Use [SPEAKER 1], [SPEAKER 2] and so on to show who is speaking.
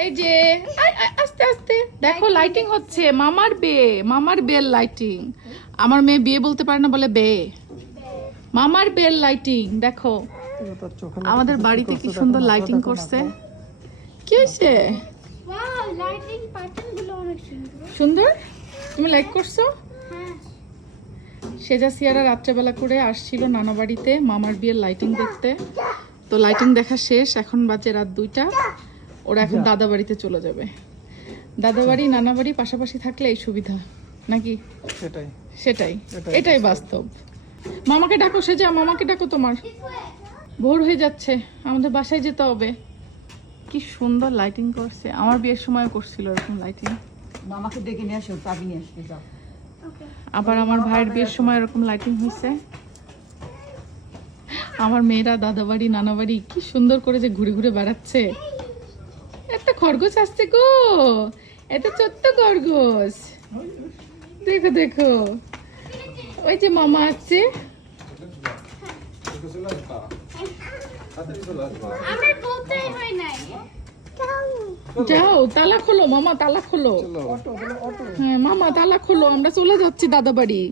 [SPEAKER 1] এই যে আস্তে আস্তে। দেখো লাইটিং হচ্ছে। মামার বে মামার বেল লাইটিং আমার মেয়ে বিয়ে বলতে পারে না বলে বে। মামার বেল লাইটিং দেখো। আমাদের বাড়িতে কি সুন্দর লাইটিং করছে? কি হয়েছে?
[SPEAKER 2] ওয়াও লাইটিং প্যাটার্নগুলো অনেক সুন্দর।
[SPEAKER 1] সুন্দর? তুমি লাইক করছ?
[SPEAKER 2] হ্যাঁ।
[SPEAKER 1] সেজা সিয়ারা রাত্রেবেলা করে আসছিল নানা বাড়িতে মামার বিয়ের লাইটিং দেখতে। তো লাইটিং দেখা শেষ এখন বাজে রাত দুইটা। ওরা এখন দাদা বাড়িতে চলে যাবে। দাদা বাড়ি নানা বাড়ি পাশাপাশি থাকলে এই সুবিধা নাকি?
[SPEAKER 3] সেটাই।
[SPEAKER 1] সেটাই।
[SPEAKER 3] এটাই।
[SPEAKER 1] বাস্তব। মামাকে ডাকো সেজা মামাকে ডাকো তোমার। ভোর হয়ে যাচ্ছে আমাদের বাসায় যেতে হবে। কি সুন্দর লাইটিং করছে। আমার বিয়ের সময় করছিল এরকম লাইটিং
[SPEAKER 4] মামাকে ডেকে নিয়ে আসো চাবি নিয়ে আসবে যাও।
[SPEAKER 1] আবার আমার ভাইয়ের বিয়ের সময় এরকম লাইটিং হয়েছে। আমার মেয়েরা দাদা বাড়ি নানা বাড়ি কি সুন্দর করে যে ঘুরে ঘুরে বেড়াচ্ছে। একটা খরগোশ আসছে গো। এত ছোট্ট খরগোশ। দেখো দেখো। ওই যে মামা আসছে। যাও তালা খোলো মামা তালা খোলো। হ্যাঁ মামা তালা খোলো আমরা চলে যাচ্ছি দাদা বাড়ি